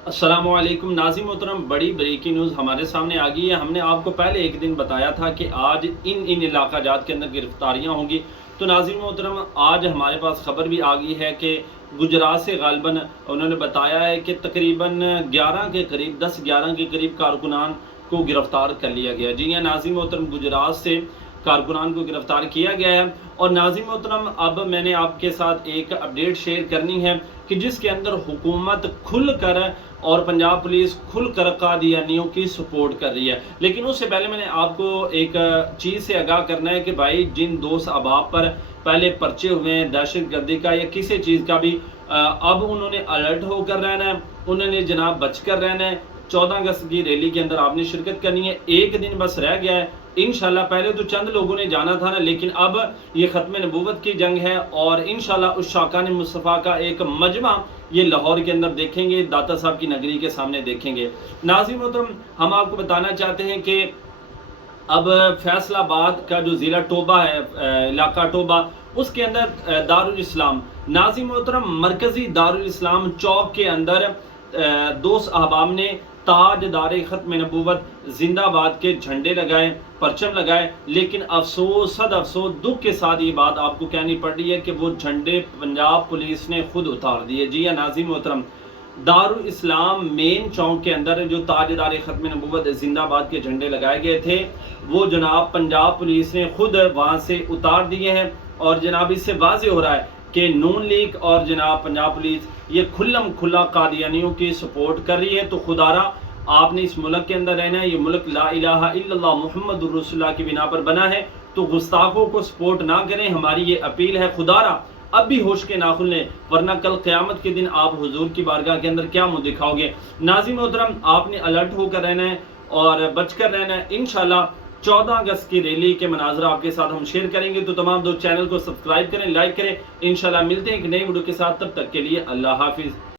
अस्सलामुअलैकुम नाज़रीन मोहतरम, बड़ी ब्रेकिंग न्यूज़ हमारे सामने आ गई है। हमने आपको पहले एक दिन बताया था कि आज इन इलाका जात के अंदर गिरफ्तारियां होंगी। तो नाज़रीन मोहतरम, आज हमारे पास खबर भी आ गई है कि गुजरात से गालिबन उन्होंने बताया है कि तकरीबन 11 के करीब 10-11 के करीब कारकुनान को गिरफ्तार कर लिया गया। जी हाँ नाज़रीन मोहतरम, गुजरात से कारकुनान को गिरफ्तार किया गया है। और नाज़रीन मोहतरम, अब मैंने आपके साथ एक अपडेट शेयर करनी है कि जिसके अंदर हुकूमत खुल कर और पंजाब पुलिस खुल कर कादियानियों की सपोर्ट कर रही है। लेकिन उससे पहले मैंने आपको एक चीज़ से आगाह करना है कि भाई जिन दोस्त अहबाब पर पहले पर्चे हुए हैं दहशत गर्दी का या किसी चीज़ का भी, अब उन्होंने अलर्ट होकर रहना है, उन्होंने जनाब बच कर रहना है। 14 अगस्त की रैली के अंदर आपने शिरकत करनी है। एक दिन बस रह गया है इंशाल्लाह। पहले तो चंद लोगों ने जाना था ना, लेकिन अब ये ख़त्म नबूवत की जंग है और इंशाल्लाह उस शाकान मुस्तफ़ा का एक मजमा ये लाहौर के अंदर देखेंगे, दाता साहब की नगरी के सामने देखेंगे। नाज़रीन मोहतरम, हम आपको बताना चाहते हैं कि अब फैसलाबाद का जो ज़िला टोबा है, इलाका टोबा, उसके अंदर दारुल इस्लाम, नाज़रीन मोहतरम, मरकज़ी दारुल इस्लाम चौक के अंदर दोस्त अहबाब ने ताजदार ख़त्म नबूवत जिंदाबाद के झंडे लगाए, परचम लगाए। लेकिन अफसोस, सद अफसोस, दुख के साथ ये बात आपको कहनी पड़ रही है कि वो झंडे पंजाब पुलिस ने खुद उतार दिए। जी हाँ नाज़रीन मोहतरम, दारुल इस्लाम मेन चौक के अंदर जो ताजदार ख़त्म नबूवत जिंदाबाद के झंडे लगाए गए थे वो जनाब पंजाब पुलिस ने खुद वहाँ से उतार दिए हैं। और जनाब इससे वाज़ेह हो रहा है कि नून लीग और जनाब पंजाब पुलिस ये खुल्लम खुल्ला कादियानियों की सपोर्ट कर रही है। तो खुदारा आपने इस मुल्क के अंदर रहना है। ये मुल्क ला इलाहा इल्लल्लाह मुहम्मदुर रसूलुल्लाह की बिना पर बना है, तो गुस्ताखों को सपोर्ट ना करें, हमारी ये अपील है। खुदारा अब भी होश के नाखुन लें, वरना कल क़यामत के दिन आप हुजूर की बारगाह के अंदर क्या मुंह दिखाओगे। नाज़रीन मोहतरम, आपने अलर्ट होकर रहना है और बचकर रहना है। इंशाल्लाह 14 अगस्त की रैली के मनाज़र आपके साथ हम शेयर करेंगे। तो तमाम दोस्त चैनल को सब्सक्राइब करें, लाइक करें। इंशाल्लाह मिलते हैं एक नई वीडियो के साथ, तब तक के लिए अल्लाह हाफिज़।